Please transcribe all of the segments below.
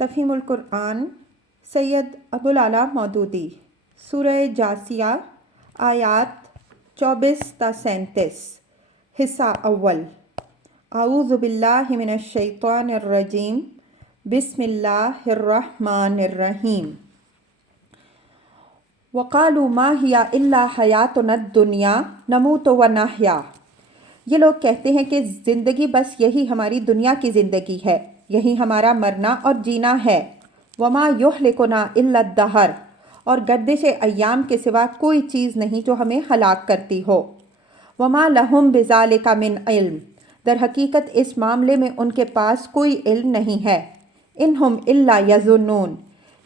تفہیم القرآن سید ابوالعلا مودودی، سورہ جاثیہ، آیات 24 تا 37، حصہ اول۔ اعوذ باللہ من الشیطان الرجیم، بسم اللہ الرحمن الرحیم۔ وقالوا ما ہی الا حیاتنا الدنیا نموت و نحیا۔ یہ لوگ کہتے ہیں کہ زندگی بس یہی ہماری دنیا کی زندگی ہے، یہی ہمارا مرنا اور جینا ہے۔ وما یہلکنا الا الدہر، اور گردش ایام کے سوا کوئی چیز نہیں جو ہمیں ہلاک کرتی ہو۔ وما لہم بذالک من علم، در حقیقت اس معاملے میں ان کے پاس کوئی علم نہیں ہے۔ انہم الا یظنون،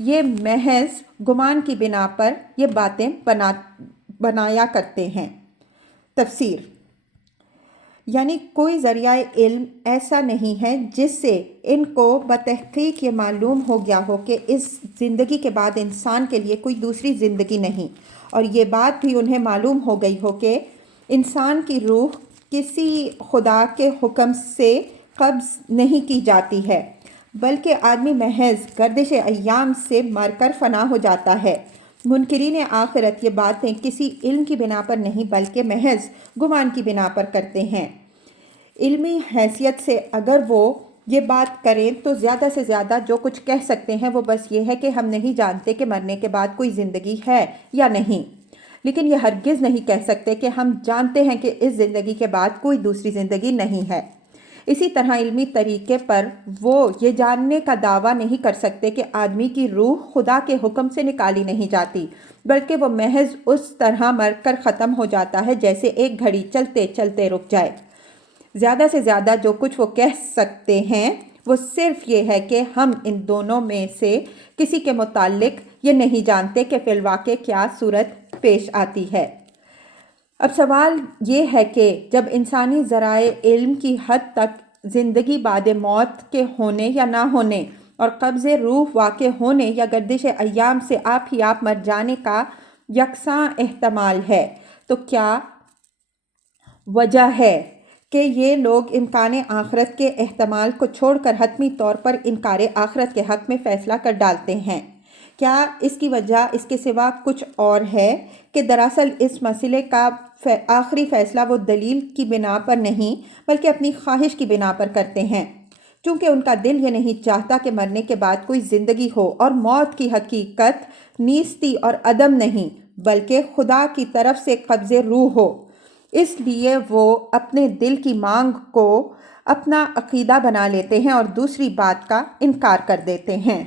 یہ محض گمان کی بنا پر یہ باتیں بنایا کرتے ہیں۔ تفسیر، یعنی کوئی ذریعہ علم ایسا نہیں ہے جس سے ان کو بتحقیق یہ معلوم ہو گیا ہو کہ اس زندگی کے بعد انسان کے لیے کوئی دوسری زندگی نہیں، اور یہ بات بھی انہیں معلوم ہو گئی ہو کہ انسان کی روح کسی خدا کے حکم سے قبض نہیں کی جاتی ہے، بلکہ آدمی محض گردش ایام سے مر کر فنا ہو جاتا ہے۔ منکرین آخرت یہ باتیں کسی علم کی بنا پر نہیں بلکہ محض گمان کی بنا پر کرتے ہیں۔ علمی حیثیت سے اگر وہ یہ بات کریں تو زیادہ سے زیادہ جو کچھ کہہ سکتے ہیں وہ بس یہ ہے کہ ہم نہیں جانتے کہ مرنے کے بعد کوئی زندگی ہے یا نہیں، لیکن یہ ہرگز نہیں کہہ سکتے کہ ہم جانتے ہیں کہ اس زندگی کے بعد کوئی دوسری زندگی نہیں ہے۔ اسی طرح علمی طریقے پر وہ یہ جاننے کا دعویٰ نہیں کر سکتے کہ آدمی کی روح خدا کے حکم سے نکالی نہیں جاتی، بلکہ وہ محض اس طرح مر کر ختم ہو جاتا ہے جیسے ایک گھڑی چلتے چلتے رک جائے۔ زیادہ سے زیادہ جو کچھ وہ کہہ سکتے ہیں وہ صرف یہ ہے کہ ہم ان دونوں میں سے کسی کے متعلق یہ نہیں جانتے کہ فی الواقع کیا صورت پیش آتی ہے۔ اب سوال یہ ہے کہ جب انسانی ذرائع علم کی حد تک زندگی بعد موت کے ہونے یا نہ ہونے اور قبض روح واقع ہونے یا گردش ایام سے آپ ہی آپ مر جانے کا یکساں احتمال ہے، تو کیا وجہ ہے کہ یہ لوگ امکان آخرت کے احتمال کو چھوڑ کر حتمی طور پر انکار آخرت کے حق میں فیصلہ کر ڈالتے ہیں؟ کیا اس کی وجہ اس کے سوا کچھ اور ہے کہ دراصل اس مسئلے کا آخری فیصلہ وہ دلیل کی بنا پر نہیں بلکہ اپنی خواہش کی بنا پر کرتے ہیں، چونکہ ان کا دل یہ نہیں چاہتا کہ مرنے کے بعد کوئی زندگی ہو، اور موت کی حقیقت نیستی اور عدم نہیں بلکہ خدا کی طرف سے قبض روح ہو، اس لیے وہ اپنے دل کی مانگ کو اپنا عقیدہ بنا لیتے ہیں اور دوسری بات کا انکار کر دیتے ہیں۔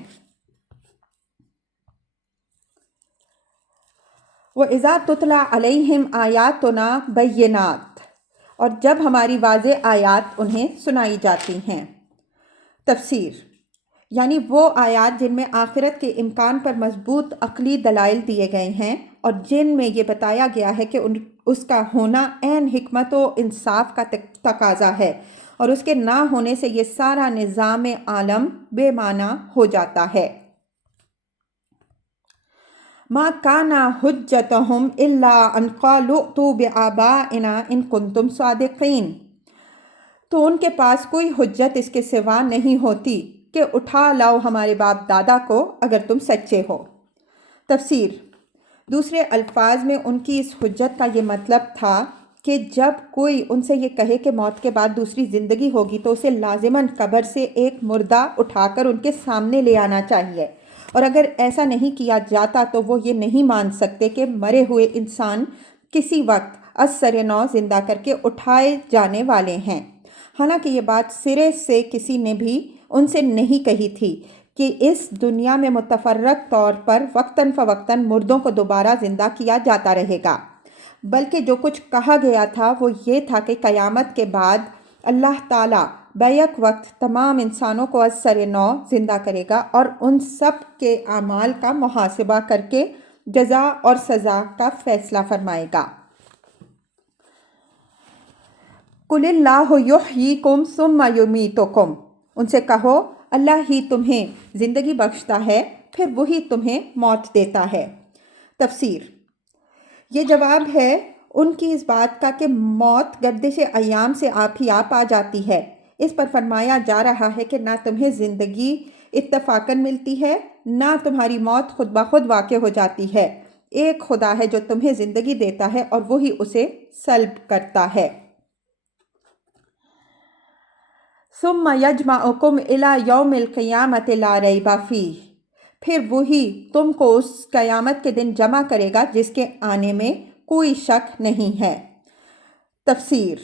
وَإِذَا تُتْلَى عَلَيْهِمْ آيَاتُنَا بَيِّنَاتٍ، اور جب ہماری واضح آیات انہیں سنائی جاتی ہیں۔ تفسیر، یعنی وہ آیات جن میں آخرت کے امکان پر مضبوط عقلی دلائل دیے گئے ہیں اور جن میں یہ بتایا گیا ہے کہ اس کا ہونا عین حکمت و انصاف کا تقاضا ہے، اور اس کے نہ ہونے سے یہ سارا نظام عالم بے معنی ہو جاتا ہے۔ ما کان حجتہم الا ان قالوا ائتوا بآبائنا ان کنتم صادقین، تو ان کے پاس کوئی حجت اس کے سوا نہیں ہوتی کہ اٹھا لاؤ ہمارے باپ دادا کو اگر تم سچے ہو۔ تفسیر، دوسرے الفاظ میں ان کی اس حجت کا یہ مطلب تھا کہ جب کوئی ان سے یہ کہے کہ موت کے بعد دوسری زندگی ہوگی تو اسے لازماً قبر سے ایک مردہ اٹھا کر ان کے سامنے لے آنا چاہیے، اور اگر ایسا نہیں کیا جاتا تو وہ یہ نہیں مان سکتے کہ مرے ہوئے انسان کسی وقت از سر نو زندہ کر کے اٹھائے جانے والے ہیں۔ حالانکہ یہ بات سرے سے کسی نے بھی ان سے نہیں کہی تھی کہ اس دنیا میں متفرق طور پر وقتاً فوقتاً مردوں کو دوبارہ زندہ کیا جاتا رہے گا، بلکہ جو کچھ کہا گیا تھا وہ یہ تھا کہ قیامت کے بعد اللہ تعالیٰ بیک وقت تمام انسانوں کو از سر نو زندہ کرے گا اور ان سب کے اعمال کا محاسبہ کر کے جزا اور سزا کا فیصلہ فرمائے گا۔ قُلِ اللَّهُ يُحْيِيكُمْ ثُمَّ يُمِيتُكُمْ، ان سے کہو اللہ ہی تمہیں زندگی بخشتا ہے پھر وہی تمہیں موت دیتا ہے۔ تفسیر، یہ جواب ہے ان کی اس بات کا کہ موت گردش ایام سے آپ ہی آپ آ جاتی ہے۔ اس پر فرمایا جا رہا ہے کہ نہ تمہیں زندگی اتفاقاً ملتی ہے، نہ تمہاری موت خود بخود واقع ہو جاتی ہے۔ ایک خدا ہے جو تمہیں زندگی دیتا ہے اور وہی اسے سلب کرتا ہے۔ ثم یجمعکم الی یوم القیامۃ لا ریب فیہ، پھر وہی تم کو اس قیامت کے دن جمع کرے گا جس کے آنے میں کوئی شک نہیں ہے۔ تفسیر: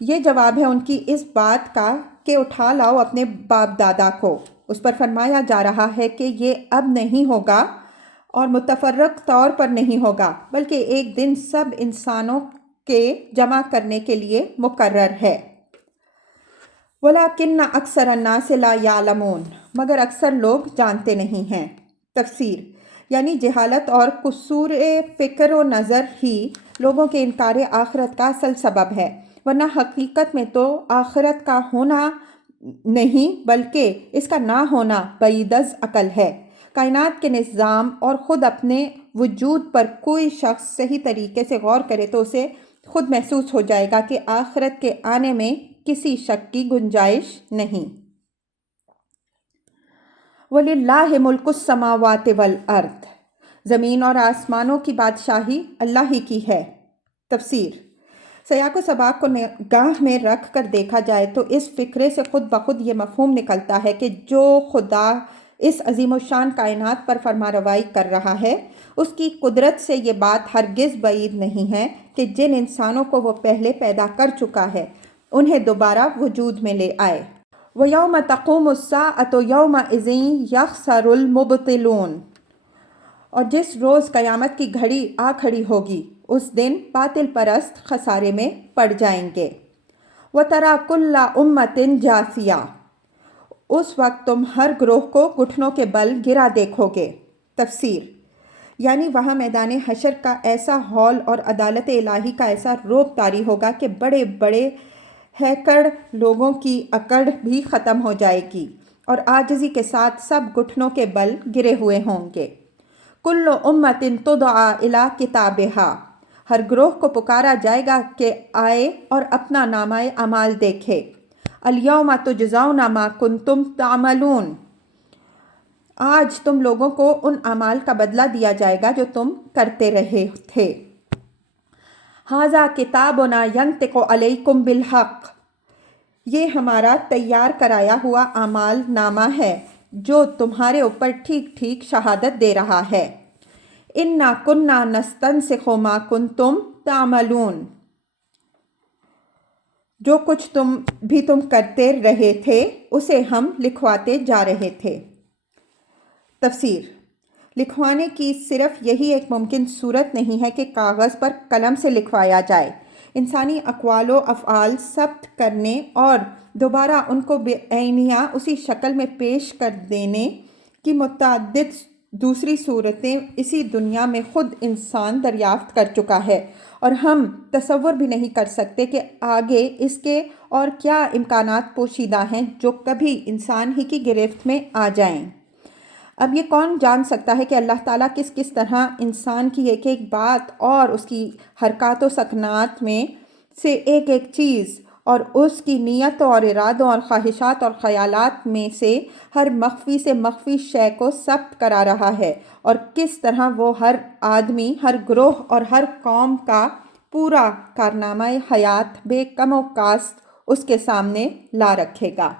یہ جواب ہے ان کی اس بات کا کہ اٹھا لاؤ اپنے باپ دادا کو۔ اس پر فرمایا جا رہا ہے کہ یہ اب نہیں ہوگا اور متفرق طور پر نہیں ہوگا، بلکہ ایک دن سب انسانوں کے جمع کرنے کے لیے مقرر ہے۔ وَلَٰكِنَّ أَكْثَرَ النَّاسِ لَا يَعْلَمُونَ، مگر اکثر لوگ جانتے نہیں ہیں۔ تفسیر: یعنی جہالت اور قصور فکر و نظر ہی لوگوں کے انکار آخرت کا اصل سبب ہے، ورنہ حقیقت میں تو آخرت کا ہونا نہیں بلکہ اس کا نہ ہونا بعید از عقل ہے۔ کائنات کے نظام اور خود اپنے وجود پر کوئی شخص صحیح طریقے سے غور کرے تو اسے خود محسوس ہو جائے گا کہ آخرت کے آنے میں کسی شک کی گنجائش نہیں۔ وَلِلَّهِ مُلْكُ السَّمَاوَاتِ وَالْأَرْضِ، زمین اور آسمانوں کی بادشاہی اللہ ہی کی ہے۔ تفسیر: سیاق و سباق کو نگاہ میں رکھ کر دیکھا جائے تو اس فقرے سے خود بخود یہ مفہوم نکلتا ہے کہ جو خدا اس عظیم الشان کائنات پر فرما روائی کر رہا ہے، اس کی قدرت سے یہ بات ہرگز بعید نہیں ہے کہ جن انسانوں کو وہ پہلے پیدا کر چکا ہے انہیں دوبارہ وجود میں لے آئے۔ وَيَوْمَ تَقُومُ السَّاعَةُ يَوْمَئِذٍ يَخْسَرُ الْمُبْطِلُونَ، اور جس روز قیامت کی گھڑی آ کھڑی ہوگی اس دن باطل پرست خسارے میں پڑ جائیں گے۔ وَتَرَى كُلَّ أُمَّةٍ جَاثِيَةً، اس وقت تم ہر گروہ کو گھٹنوں کے بل گرا دیکھو گے۔ تفسیر: یعنی وہاں میدان حشر کا ایسا ہول اور عدالت الہی کا ایسا روب طاری ہوگا کہ بڑے بڑے ہیکڑ لوگوں کی اکڑ بھی ختم ہو جائے گی اور عاجزی کے ساتھ سب گھٹنوں کے بل گرے ہوئے ہوں گے۔ کل امت تدعی الی کتابہا، ہر گروہ کو پکارا جائے گا کہ آئے اور اپنا نامہ اعمال دیکھے۔ الیوم تجزون ما کنتم تعملون، آج تم لوگوں کو ان اعمال کا بدلہ دیا جائے گا جو تم کرتے رہے تھے۔ ھذا کتابنا ینطق علیکم بالحق، یہ ہمارا تیار کرایا ہوا اعمال نامہ ہے جو تمہارے اوپر ٹھیک ٹھیک شہادت دے رہا ہے۔ انا کنا نستنسخ ما کنتم تعملون، جو کچھ تم کرتے رہے تھے اسے ہم لکھواتے جا رہے تھے۔ تفسیر: لکھوانے کی صرف یہی ایک ممکن صورت نہیں ہے کہ کاغذ پر قلم سے لکھوایا جائے۔ انسانی اقوال و افعال ثبت کرنے اور دوبارہ ان کو بعینیہ اسی شکل میں پیش کر دینے کی متعدد دوسری صورتیں اسی دنیا میں خود انسان دریافت کر چکا ہے، اور ہم تصور بھی نہیں کر سکتے کہ آگے اس کے اور کیا امکانات پوشیدہ ہیں جو کبھی انسان ہی کی گرفت میں آ جائیں۔ اب یہ کون جان سکتا ہے کہ اللہ تعالیٰ کس کس طرح انسان کی ایک ایک بات اور اس کی حرکات و سکنات میں سے ایک ایک چیز اور اس کی نیتوں اور ارادوں اور خواہشات اور خیالات میں سے ہر مخفی سے مخفی شے کو ثبت کرا رہا ہے، اور کس طرح وہ ہر آدمی، ہر گروہ اور ہر قوم کا پورا کارنامہ حیات بے کم و کاست اس کے سامنے لا رکھے گا۔